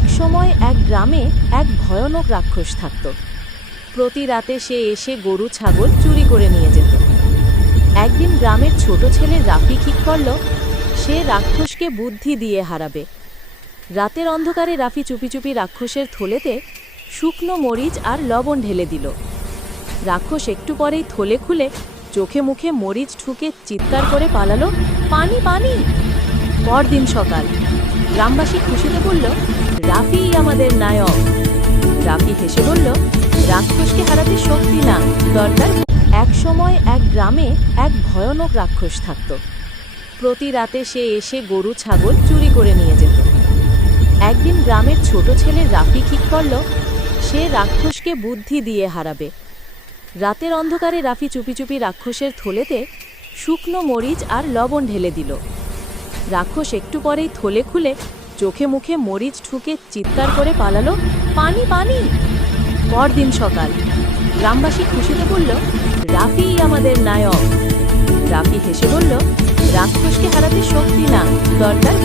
একসময় এক গ্রামে এক ভয়ানক রাক্ষস থাকত। প্রতি রাতে সে এসে গরু ছাগল চুরি করে নিয়ে যেত। একদিন গ্রামের ছোট ছেলে রাফি ঠিক করল সে রাক্ষসকে বুদ্ধি দিয়ে হারাবে। রাতের অন্ধকারে রাফি চুপি চুপি রাক্ষসের থলেতে শুকনো মরিচ আর লবণ ঢেলে দিল। রাক্ষস একটু পরেই থলে খুলে চোখে মুখে মরিচ ঠুকে চিৎকার করে পালালো, পানি পানি। পরদিন সকাল, গ্রামবাসী খুশিতে বলল, রাফি আমাদের নায়ক। রাফি হেসে বলল, রাক্ষসকে হারাতে শক্তি না, দরকার। একসময় এক গ্রামে এক ভয়ানক রাক্ষস থাকত। প্রতি রাতে সে এসে গরু ছাগল চুরি করে নিয়ে যেত। একদিন গ্রামের ছোট ছেলে রাফি ঠিক করল সে রাক্ষসকে বুদ্ধি দিয়ে হারাবে। রাতের অন্ধকারে রাফি চুপি চুপি রাক্ষসের থলেতে শুকনো মরিচ আর লবণ ঢেলে দিল। রাক্ষস একটু পরেই থলে খুলে চোখে মুখে মরিচ ঠুকে চিৎকার করে পালালো, পানি পানি। পরদিন সকাল, গ্রামবাসী খুশিতে বলল, রাফি আমাদের নায়ক। রাফি হেসে বলল, রাক্ষসকে হারাতে শক্তি না, দরকার।